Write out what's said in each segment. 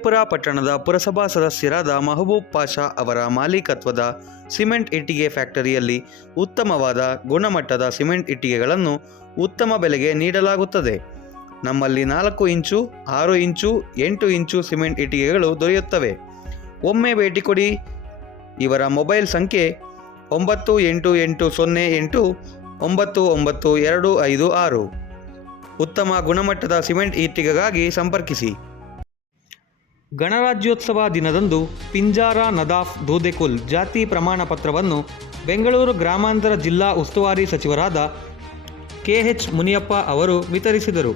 ವಿಜಯಪುರ ಪಟ್ಟಣದ ಪುರಸಭಾ ಸದಸ್ಯರಾದ ಮಹಬೂಬ್ ಪಾಷಾ ಅವರ ಮಾಲೀಕತ್ವದ ಸಿಮೆಂಟ್ ಇಟ್ಟಿಗೆ ಫ್ಯಾಕ್ಟರಿಯಲ್ಲಿ ಉತ್ತಮವಾದ ಗುಣಮಟ್ಟದ ಸಿಮೆಂಟ್ ಇಟ್ಟಿಗೆಗಳನ್ನು ಉತ್ತಮ ಬೆಲೆಗೆ ನೀಡಲಾಗುತ್ತದೆ. ನಮ್ಮಲ್ಲಿ ನಾಲ್ಕು ಇಂಚು, ಆರು ಇಂಚು, ಎಂಟು ಇಂಚು ಸಿಮೆಂಟ್ ಇಟ್ಟಿಗೆಗಳು ದೊರೆಯುತ್ತವೆ. ಒಮ್ಮೆ ಭೇಟಿ ಕೊಡಿ. ಇವರ ಮೊಬೈಲ್ ಸಂಖ್ಯೆ ಒಂಬತ್ತು ಎಂಟು ಎಂಟು ಸೊನ್ನೆ ಎಂಟು ಒಂಬತ್ತು ಒಂಬತ್ತು ಎರಡು ಐದು ಆರು. ಉತ್ತಮ ಗುಣಮಟ್ಟದ ಸಿಮೆಂಟ್ ಇಟ್ಟಿಗೆಗಾಗಿ ಸಂಪರ್ಕಿಸಿ. ಗಣರಾಜ್ಯೋತ್ಸವ ದಿನದಂದು ಪಿಂಜಾರ, ನದಾಫ್, ದೂದೆಕುಲ್ ಜಾತಿ ಪ್ರಮಾಣ ಪತ್ರವನ್ನು ಬೆಂಗಳೂರು ಗ್ರಾಮಾಂತರ ಜಿಲ್ಲಾ ಉಸ್ತುವಾರಿ ಸಚಿವರಾದ ಕೆಎಚ್ ಮುನಿಯಪ್ಪ ಅವರು ವಿತರಿಸಿದರು.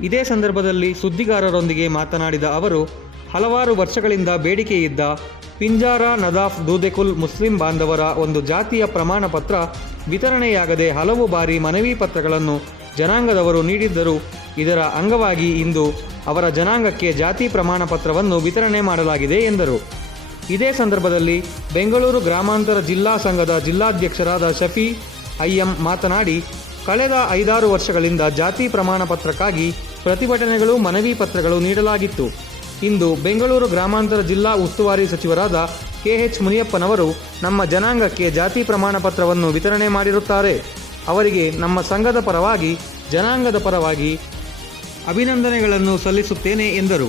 ಇದೇ ಸಂದರ್ಭದಲ್ಲಿ ಸುದ್ದಿಗಾರರೊಂದಿಗೆ ಮಾತನಾಡಿದ ಅವರು, ಹಲವಾರು ವರ್ಷಗಳಿಂದ ಬೇಡಿಕೆಯಿದ್ದ ಪಿಂಜಾರ, ನದಾಫ್, ದೂದೆಕುಲ್ ಮುಸ್ಲಿಂ ಬಾಂಧವರ ಒಂದು ಜಾತಿಯ ಪ್ರಮಾಣ ಪತ್ರ ವಿತರಣೆಯಾಗದೆ ಹಲವು ಬಾರಿ ಮನವಿ ಪತ್ರಗಳನ್ನು ಜನಾಂಗದವರು ನೀಡಿದ್ದರು ಇದರ ಅಂಗವಾಗಿ ಇಂದು ಅವರ ಜನಾಂಗಕ್ಕೆ ಜಾತಿ ಪ್ರಮಾಣ ಪತ್ರವನ್ನು ವಿತರಣೆ ಮಾಡಲಾಗಿದೆ ಎಂದರು. ಇದೇ ಸಂದರ್ಭದಲ್ಲಿ ಬೆಂಗಳೂರು ಗ್ರಾಮಾಂತರ ಜಿಲ್ಲಾ ಸಂಘದ ಜಿಲ್ಲಾಧ್ಯಕ್ಷರಾದ ಶಫಿ ಐಎಂ ಮಾತನಾಡಿ, ಕಳೆದ ಐದಾರು ವರ್ಷಗಳಿಂದ ಜಾತಿ ಪ್ರಮಾಣ ಪತ್ರಕ್ಕಾಗಿ ಪ್ರತಿಭಟನೆಗಳು, ಮನವಿ ಪತ್ರಗಳು ನೀಡಲಾಗಿತ್ತು. ಇಂದು ಬೆಂಗಳೂರು ಗ್ರಾಮಾಂತರ ಜಿಲ್ಲಾ ಉಸ್ತುವಾರಿ ಸಚಿವರಾದ ಕೆಎಚ್ ಮುನಿಯಪ್ಪನವರು ನಮ್ಮ ಜನಾಂಗಕ್ಕೆ ಜಾತಿ ಪ್ರಮಾಣ ಪತ್ರವನ್ನು ವಿತರಣೆ ಮಾಡಿರುತ್ತಾರೆ. ಅವರಿಗೆ ನಮ್ಮ ಸಂಘದ ಪರವಾಗಿ, ಜನಾಂಗದ ಪರವಾಗಿ ಅಭಿನಂದನೆಗಳನ್ನು ಸಲ್ಲಿಸುತ್ತೇನೆ ಎಂದರು.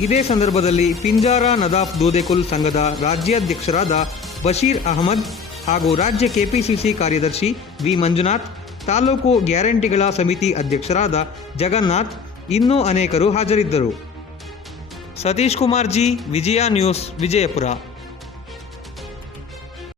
ಇದೇ ಸಂದರ್ಭದಲ್ಲಿ ಪಿಂಜಾರ ನದಾಫ್ ದೂದೆಕುಲ್ ಸಂಘದ ರಾಜ್ಯಾಧ್ಯಕ್ಷರಾದ ಬಶೀರ್ ಅಹಮದ್ ಹಾಗೂ ರಾಜ್ಯ ಕೆಪಿಸಿಸಿ ಕಾರ್ಯದರ್ಶಿ ವಿ ಮಂಜುನಾಥ್, ತಾಲೂಕು ಗ್ಯಾರಂಟಿಗಳ ಸಮಿತಿ ಅಧ್ಯಕ್ಷರಾದ ಜಗನ್ನಾಥ್ ಇನ್ನೂ ಅನೇಕರು ಹಾಜರಿದ್ದರು. Satish Kumar G, Vijaya news, Vijayapura.